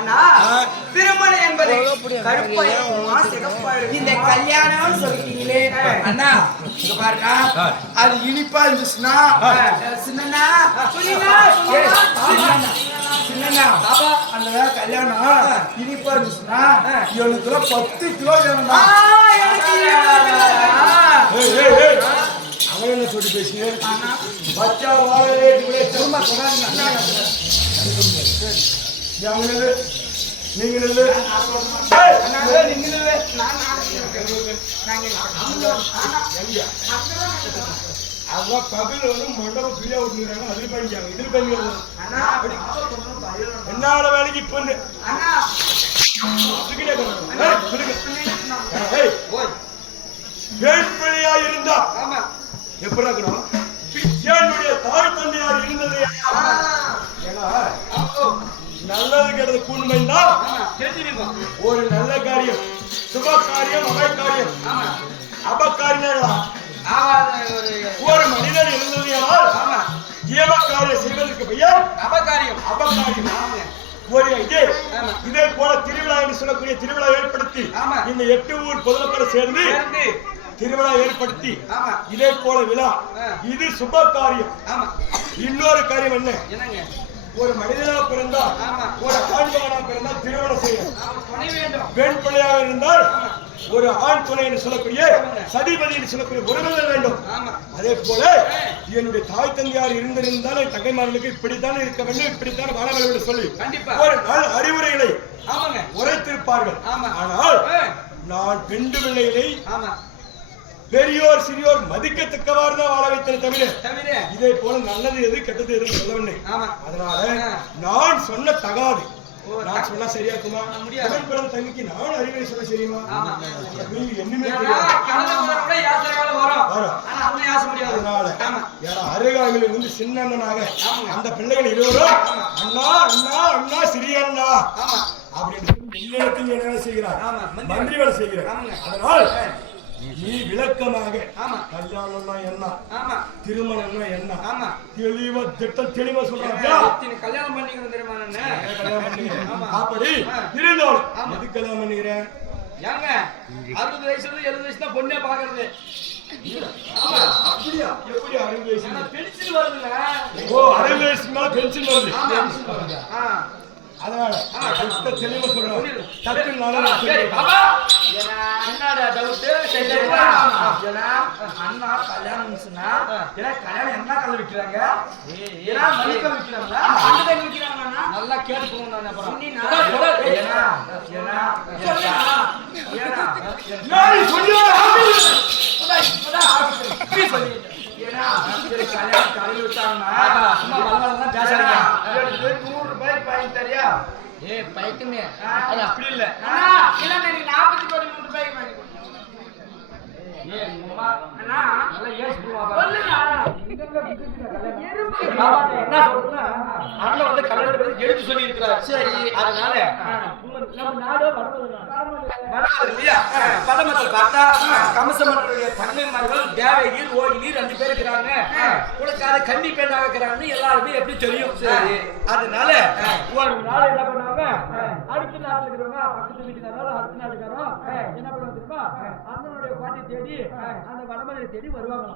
அண்ணா திருமணம் என்பது கருப்பாயிருக்குமா சிகப்பாயிருக்குமா? இந்த கல்யாணம்னு சொல்லிட்டீங்களே அண்ணா, இங்க பாருங்க, அது இனிப்பா இருந்துச்சுன்னா சின்னண்ணா சின்னண்ணா அந்த கல்யாணம் இனிப்பா இருந்துச்சுன்னா 7 கிலோ 10 கிலோ வேணும்னா அவன் என்ன சொல்லி பேசுங்க பச்சா வாழை திரும்ப நீங்க அதான் பகல் வந்து மண்டபம் ஃப்ரீயா விட்டுறாங்க. அதுல பண்ணிக்காங்க, இதுல பண்ணிக்கிறது என்னோட வேலைக்கு இப்ப வேட்பழியா இருந்தா எப்படி இருக்கணும்? என்னுடைய தாய் தந்தையார் இருந்தது நல்லது கெட்டது கூண்மைன்னா ஒரு நல்ல காரியம், சுப காரியம், அபகாரியம். அபகாரியம் ஒரு மனிதன் இருந்ததையால் ஏவக்காரியம் செய்வதற்கு பெயர் அபகாரியம். அபகாரியம் ஒரு இதே போல திருவிழா என்று சொல்லக்கூடிய திருவிழா ஏற்படுத்தி இந்த 8 ஊர் பொதுமக்களை சேர்ந்து திருவிழா ஏற்படுத்தி இதே போல விழா, இது சுப காரியம். இன்னொரு காரியம் என்ன? ஒரு மனிதனா பிறந்தா, ஒரு ஆண்மகனா பிறந்தா திருமணம் செய்யணும். பெண் பிள்ளையாக இருந்தால் ஒரு ஆண் துணை என்று சொல்லக்கூடிய சதிபதி என்று சொல்லக்கூடிய உறவுகள் வேண்டும். அதே போல என்னுடைய தாய் தந்தையார் இருந்திருந்தால் என் தங்கைமார்களுக்கு இப்படித்தான் இருக்க வேண்டும், இப்படித்தான் வாழ வேண்டும் என்று சொல்லி ஒரு நல்ல அறிவுரைகளை உரைத்திருப்பார்கள். ஆனால் நான் பெண் பிள்ளைகளை பெரியோர் சிறியோர் மதிக்கத்தக்கவாறு தான் வாழ வைத்தது தவிர இதே போல நல்லது எது கெட்டது எது சொல்லவில்லை. அதனால நான் சொன்ன தகாது, நான் சொன்னா சரியா இருக்குமா? தங்கிக்கு நான் அறிவுரை சொல்ல சரியுமா? என்னமே அருகாமையில் இருந்து சின்ன அண்ணனாக அந்த பிள்ளைகள் இருவரும் அண்ணா அண்ணா அண்ணா சிறிய அண்ணா அப்படின்னு என்ன செய்கிறார்? மந்திரி வேலை செய்கிறார். அதனால் நீ விளக்கமாக கல்யாணம்னா என்ன, திருமணம்னா என்ன தெளிவா தெளிவா சொல்றாங்க. கல்யாணம் பண்ணிக்கிறேன் தெரியுமா? கல்யாணம் பண்ணிக்கிறேன் அப்படி இருந்தாலும் எது கல்யாணம் பண்ணிக்கிறேன்? ஏங்க 60 வயசுல 70 வயசு தான் பொண்ணே பாக்குறது. அப்படியா? எப்படி 60 வயசு பென்சில் வருதுங்க? ஓ 60 வயசுக்கு மேல பென்சில் வருது. அதனால தெளிவா சொல்றேன். அண்ணா கல்யாணம் கல்யாணம் என்ன கல்ல விற்கிறாங்க? நல்லா கேட்டுக்கோங்க. கல்யாணம் கடையில் விட்டாங்கன்னா தரியா? பைக்குமே அது அப்படி இல்ல. 41 ரூபாய்க்கு வாங்கி எடுத்து சொல்லி இருக்கிறார். சரி, அதனால படமத்தில் பார்த்தா கமசமனுடைய தங்கைமார்கள் தேவகீர் ஓகிலீர் 2 பேர் இருக்கிறாங்க. கொடுக்காத கன்னி பெண்ணாக இருக்கிறாங்கன்னு எல்லாருமே எப்படி தெரியும். சரி, அதனால ஒரு நாள் என்ன பண்ணுவாங்க, அடுத்த நாள் இருக்கிறவங்க பக்கத்து வீட்டுக்காரோ அடுத்த நாளுக்காரோ என்ன பண்ணுவாங்க தெரியுமா? அண்ணனுடைய பாட்டி தேடி அந்த வடமலையை தேடி வருவாங்க.